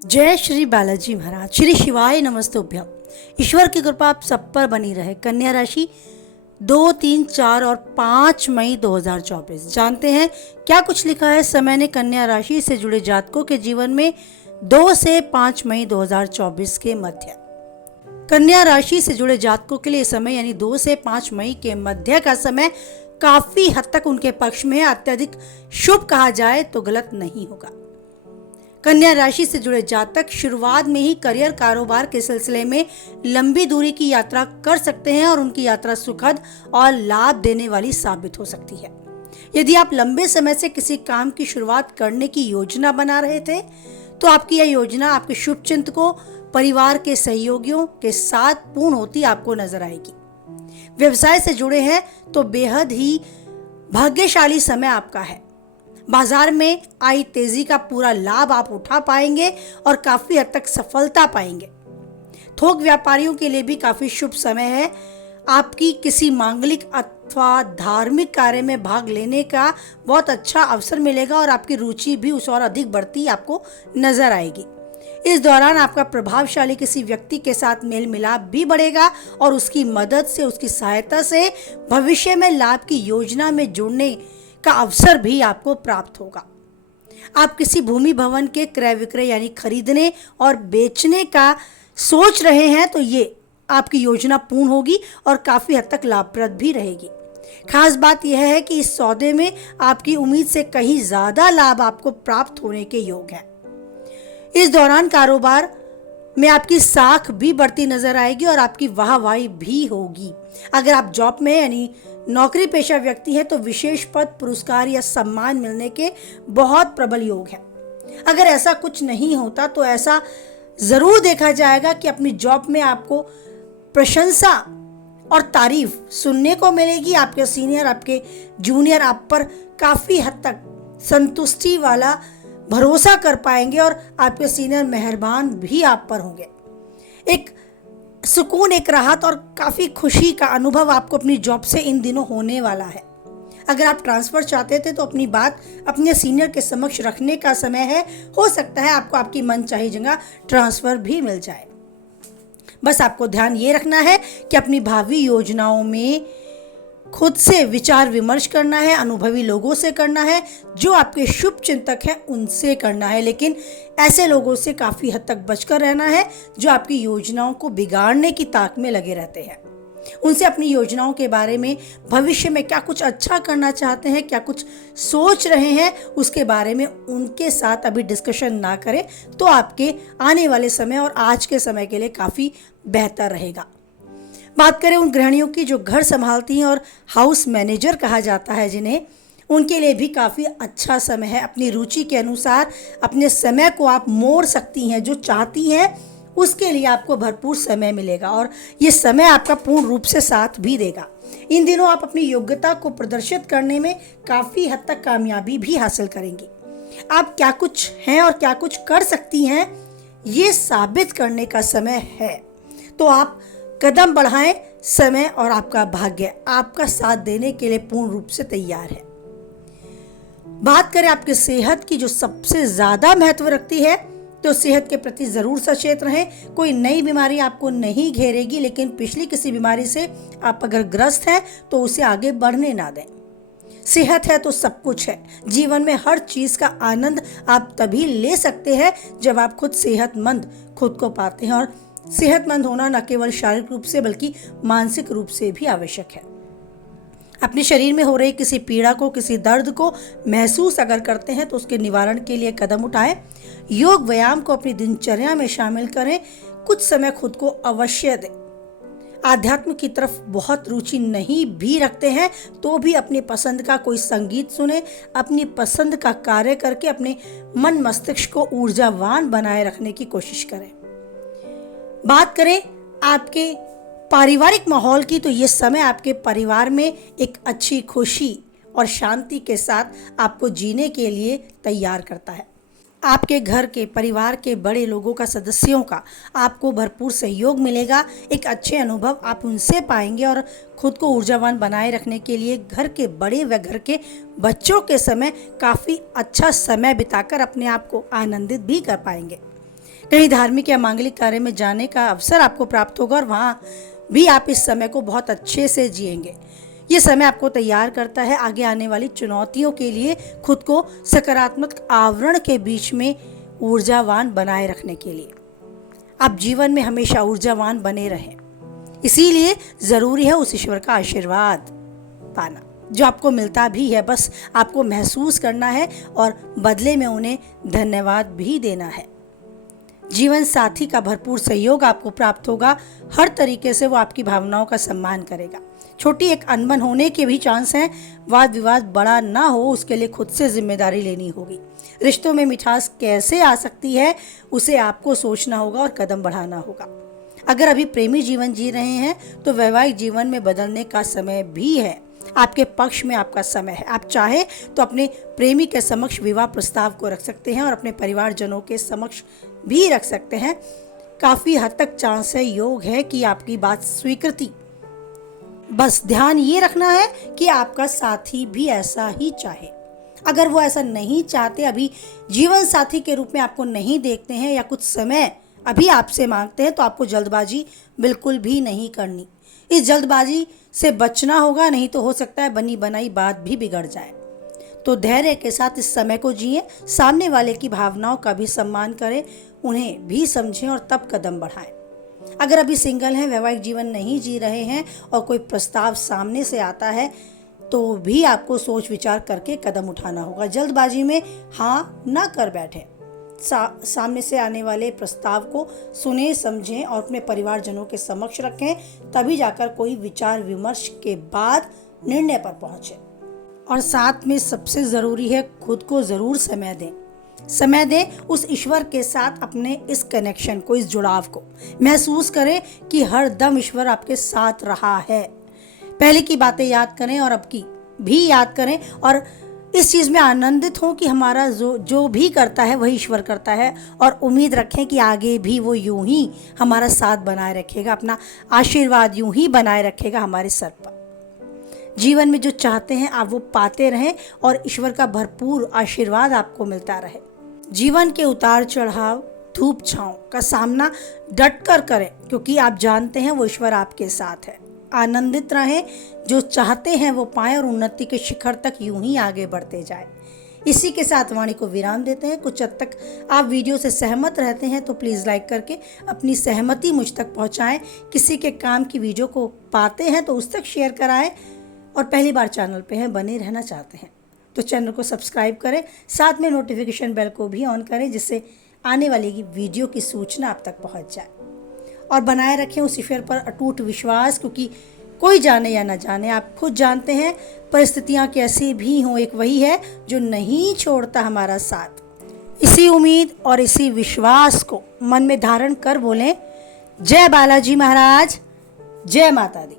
जय श्री बालाजी महाराज। श्री शिवाय नमस्तुभ्यम। ईश्वर की कृपा आप सब पर बनी रहे। कन्या राशि 2, 3, 4 और 5 मई 2024। जानते हैं क्या कुछ लिखा है समय ने कन्या राशि से जुड़े जातकों के जीवन में 2 से 5 मई 2024 के मध्य। कन्या राशि से जुड़े जातकों के लिए समय यानी 2 से 5 मई के मध्य का समय काफी हद तक उनके पक्ष में है। अत्यधिक शुभ कहा जाए तो गलत नहीं होगा। कन्या राशि से जुड़े जातक शुरुआत में ही करियर कारोबार के सिलसिले में लंबी दूरी की यात्रा कर सकते हैं और उनकी यात्रा सुखद और लाभ देने वाली साबित हो सकती है। यदि आप लंबे समय से किसी काम की शुरुआत करने की योजना बना रहे थे तो आपकी यह योजना आपके शुभचिंतकों, परिवार के सहयोगियों के साथ पूर्ण होती आपको नजर आएगी। व्यवसाय से जुड़े हैं तो बेहद ही भाग्यशाली समय आपका है। बाजार में आई तेजी का पूरा लाभ आप उठा पाएंगे और काफी हद तक सफलता पाएंगे। थोक व्यापारियों के लिए भी काफी शुभ समय है। आपकी किसी मांगलिक अथवा धार्मिक कार्य में भाग लेने का बहुत अच्छा अवसर मिलेगा और आपकी रुचि भी उस और अधिक बढ़ती आपको नजर आएगी। इस दौरान आपका प्रभावशाली किसी व्यक्ति के साथ मेल मिलाप भी बढ़ेगा और उसकी मदद से, उसकी सहायता से भविष्य में लाभ की योजना में जुड़ने का अवसर भी आपको प्राप्त होगा। आप किसी भूमि भवन के क्रय विक्रय यानी खरीदने और बेचने का सोच रहे हैं तो ये आपकी योजना पूर्ण होगी और काफी हद तक लाभप्रद भी रहेगी। खास बात यह है कि इस सौदे में आपकी उम्मीद से कहीं ज्यादा लाभ आपको प्राप्त होने के योग है। इस दौरान कारोबार में आपकी साख भी बढ़ती नजर आएगी और आपकी वाहवाही भी होगी। अगर आप जॉब में यानी नौकरी पेशा व्यक्ति है तो विशेष पद, पुरस्कार या सम्मान मिलने के बहुत प्रबल योग है। अगर ऐसा कुछ नहीं होता तो ऐसा जरूर देखा जाएगा कि अपनी जॉब में आपको प्रशंसा और तारीफ सुनने को मिलेगी। आपके सीनियर, आपके जूनियर आप पर काफी हद तक संतुष्टि वाला भरोसा कर पाएंगे और आपके सीनियर मेहरबान भी आप पर होंगे। एक सुकून, एक राहत और काफी खुशी का अनुभव आपको अपनी जॉब से इन दिनों होने वाला है। अगर आप ट्रांसफर चाहते थे तो अपनी बात अपने सीनियर के समक्ष रखने का समय है। हो सकता है आपको आपकी मनचाही जगह ट्रांसफर भी मिल जाए। बस आपको ध्यान ये रखना है कि अपनी भावी योजनाओं में खुद से विचार विमर्श करना है, अनुभवी लोगों से करना है, जो आपके शुभ चिंतक हैं उनसे करना है। लेकिन ऐसे लोगों से काफी हद तक बचकर रहना है जो आपकी योजनाओं को बिगाड़ने की ताक में लगे रहते हैं। उनसे अपनी योजनाओं के बारे में, भविष्य में क्या कुछ अच्छा करना चाहते हैं, क्या कुछ सोच रहे हैं, उसके बारे में उनके साथ अभी डिस्कशन ना करें तो आपके आने वाले समय और आज के समय के लिए काफी बेहतर रहेगा। बात करें उन गृहिणियों की जो घर संभालती हैं और हाउस मैनेजर कहा जाता है जिन्हें, उनके लिए भी काफ़ी अच्छा समय है। अपनी रुचि के अनुसार अपने समय को आप मोड़ सकती हैं। जो चाहती हैं उसके लिए आपको भरपूर समय मिलेगा और ये समय आपका पूर्ण रूप से साथ भी देगा। इन दिनों आप अपनी योग्यता को प्रदर्शित करने में काफ़ी हद तक कामयाबी भी हासिल करेंगी। आप क्या कुछ हैं और क्या कुछ कर सकती हैं ये साबित करने का समय है। तो आप कदम बढ़ाएं। समय और आपका भाग्य आपका साथ देने के लिए पूर्ण रूप से तैयार है। बात करें आपकी सेहत की जो सबसे ज्यादा महत्व रखती है तो सेहत के प्रति जरूर सचेत रहें। कोई नई बीमारी आपको नहीं घेरेगी, लेकिन पिछली किसी बीमारी से आप अगर ग्रस्त हैं तो उसे आगे बढ़ने ना दें। सेहत है तो सब कुछ है। जीवन में हर चीज का आनंद आप तभी ले सकते हैं जब आप खुद सेहतमंद खुद को पाते हैं और सेहतमंद होना न केवल शारीरिक रूप से बल्कि मानसिक रूप से भी आवश्यक है। अपने शरीर में हो रही किसी पीड़ा को, किसी दर्द को महसूस अगर करते हैं तो उसके निवारण के लिए कदम उठाएं। योग व्यायाम को अपनी दिनचर्या में शामिल करें। कुछ समय खुद को अवश्य दें। आध्यात्म की तरफ बहुत रुचि नहीं भी रखते हैं तो भी अपनी पसंद का कोई संगीत सुने। अपनी पसंद का कार्य करके अपने मन मस्तिष्क को ऊर्जावान बनाए रखने की कोशिश करें। बात करें आपके पारिवारिक माहौल की तो ये समय आपके परिवार में एक अच्छी खुशी और शांति के साथ आपको जीने के लिए तैयार करता है। आपके घर के, परिवार के बड़े लोगों का, सदस्यों का आपको भरपूर सहयोग मिलेगा। एक अच्छे अनुभव आप उनसे पाएंगे और खुद को ऊर्जावान बनाए रखने के लिए घर के बड़े व घर के बच्चों के समय काफ़ी अच्छा समय बिताकर अपने आप को आनंदित भी कर पाएंगे। कहीं धार्मिक या मांगलिक कार्य में जाने का अवसर आपको प्राप्त होगा और वहाँ भी आप इस समय को बहुत अच्छे से जिएंगे। ये समय आपको तैयार करता है आगे आने वाली चुनौतियों के लिए खुद को सकारात्मक आवरण के बीच में ऊर्जावान बनाए रखने के लिए। आप जीवन में हमेशा ऊर्जावान बने रहें, इसीलिए ज़रूरी है उस ईश्वर का आशीर्वाद पाना जो आपको मिलता भी है। बस आपको महसूस करना है और बदले में उन्हें धन्यवाद भी देना है। जीवन साथी का भरपूर सहयोग आपको प्राप्त होगा। हर तरीके से वो आपकी भावनाओं का सम्मान करेगा। छोटी एक अनबन होने के भी चांस हैं। वाद विवाद बड़ा ना हो उसके लिए खुद से जिम्मेदारी लेनी होगी। रिश्तों में मिठास कैसे आ सकती है उसे आपको सोचना होगा और कदम बढ़ाना होगा। अगर अभी प्रेमी जीवन जी रहे हैं तो वैवाहिक जीवन में बदलने का समय भी है। आपके पक्ष में आपका समय है। आप चाहे तो अपने प्रेमी के समक्ष विवाह प्रस्ताव को रख सकते हैं और अपने परिवारजनों के समक्ष भी रख सकते हैं। काफ़ी हद तक चांस है, योग है कि आपकी बात स्वीकृति। बस ध्यान ये रखना है कि आपका साथी भी ऐसा ही चाहे। अगर वो ऐसा नहीं चाहते, अभी जीवन साथी के रूप में आपको नहीं देखते हैं या कुछ समय अभी आपसे मांगते हैं, तो आपको जल्दबाजी बिल्कुल भी नहीं करनी। इस जल्दबाजी से बचना होगा, नहीं तो हो सकता है बनी बनाई बात भी बिगड़ जाए। तो धैर्य के साथ इस समय को जिए, सामने वाले की भावनाओं का भी सम्मान करें, उन्हें भी समझें और तब कदम बढ़ाएं। अगर अभी सिंगल हैं, वैवाहिक जीवन नहीं जी रहे हैं और कोई प्रस्ताव सामने से आता है तो भी आपको सोच विचार करके कदम उठाना होगा। जल्दबाजी में हाँ ना कर बैठें। सामने से आने वाले प्रस्ताव को सुने, समझें और अपने परिवारजनों के समक्ष रखें, तभी जाकर कोई विचार विमर्श के बाद निर्णय पर पहुंचे। और साथ में सबसे ज़रूरी है खुद को ज़रूर समय दें। समय दें उस ईश्वर के साथ, अपने इस कनेक्शन को, इस जुड़ाव को महसूस करें कि हर दम ईश्वर आपके साथ रहा है। पहले की बातें याद करें और अब की भी याद करें और इस चीज़ में आनंदित हों कि हमारा जो भी करता है वही ईश्वर करता है, और उम्मीद रखें कि आगे भी वो यूं ही हमारा साथ बनाए रखेगा, अपना आशीर्वाद यूं ही बनाए रखेगा हमारे सर पर। जीवन में जो चाहते हैं आप वो पाते रहें और ईश्वर का भरपूर आशीर्वाद आपको मिलता रहे। जीवन के उतार चढ़ाव, धूप छांव का सामना डट कर करें, क्योंकि आप जानते हैं वो ईश्वर आपके साथ है। आनंदित रहें, जो चाहते हैं वो पाएं और उन्नति के शिखर तक यूं ही आगे बढ़ते जाएं। इसी के साथ वाणी को विराम देते हैं। कुछ हद तक आप वीडियो से सहमत रहते हैं तो प्लीज़ लाइक करके अपनी सहमति मुझ तक पहुंचाएं। किसी के काम की वीडियो को पाते हैं तो उस तक शेयर कराएं, और पहली बार चैनल पे हैं, बने रहना चाहते हैं तो चैनल को सब्सक्राइब करें, साथ में नोटिफिकेशन बेल को भी ऑन करें जिससे आने वाली वीडियो की सूचना आप तक पहुंच जाए। और बनाए रखें उस ईश्वर पर अटूट विश्वास, क्योंकि कोई जाने या ना जाने, आप खुद जानते हैं परिस्थितियां कैसी भी हों, एक वही है जो नहीं छोड़ता हमारा साथ। इसी उम्मीद और इसी विश्वास को मन में धारण कर बोलें, जय बालाजी महाराज, जय माता दी।